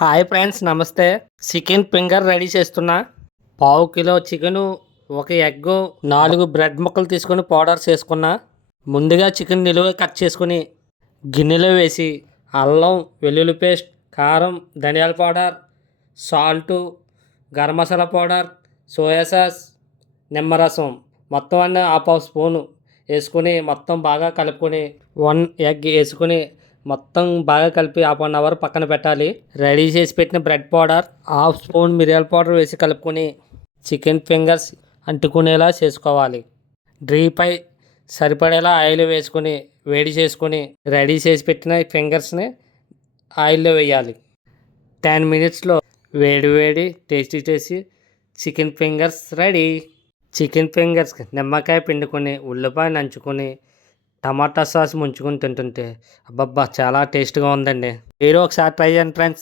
Hi friends, నమస్తే. Chicken finger ready చేస్తున్నా. పావు కిలో చికెను, ఒక ఎగ్గు, 4 బ్రెడ్ ముక్కలు తీసుకొని పౌడర్ చేసుకున్నా. ముందుగా చికెన్ నిలువ కట్ చేసుకుని గిన్నెలో వేసి అల్లం వెల్లుల్లి పేస్ట్, కారం, ధనియాల powder, salt, garam masala powder, soya sauce, నిమ్మరసం మొత్తం అన్నీ హాఫ్ స్పూను వేసుకొని మొత్తం బాగా కలుపుకొని 1 ఎగ్ వేసుకొని మొత్తం బాగా కలిపి హాఫ్ అన్ అవర్ పక్కన పెట్టాలి. రెడీ చేసి పెట్టిన బ్రెడ్ పౌడర్, హాఫ్ స్పూన్ మిరియాల పౌడర్ వేసి కలుపుకొని చికెన్ ఫింగర్స్ అంటుకునేలా చేసుకోవాలి. డ్రీపై సరిపడేలా ఆయిల్ వేసుకొని వేడి చేసుకొని రెడీ చేసి పెట్టిన ఫింగర్స్ని ఆయిల్లో వేయాలి. 10 మినిట్స్లో వేడి వేడి tasty chicken fingers ready. Chicken ఫింగర్స్కి నిమ్మకాయ పిండుకొని ఉల్లిపాయ నంచుకొని టమాటా సాస్ ముంచుకొని తింటుంటే అబ్బబ్బా చాలా టేస్ట్గా ఉందండి. మీరు ఒకసారి ట్రై చేయండి ఫ్రెండ్స్.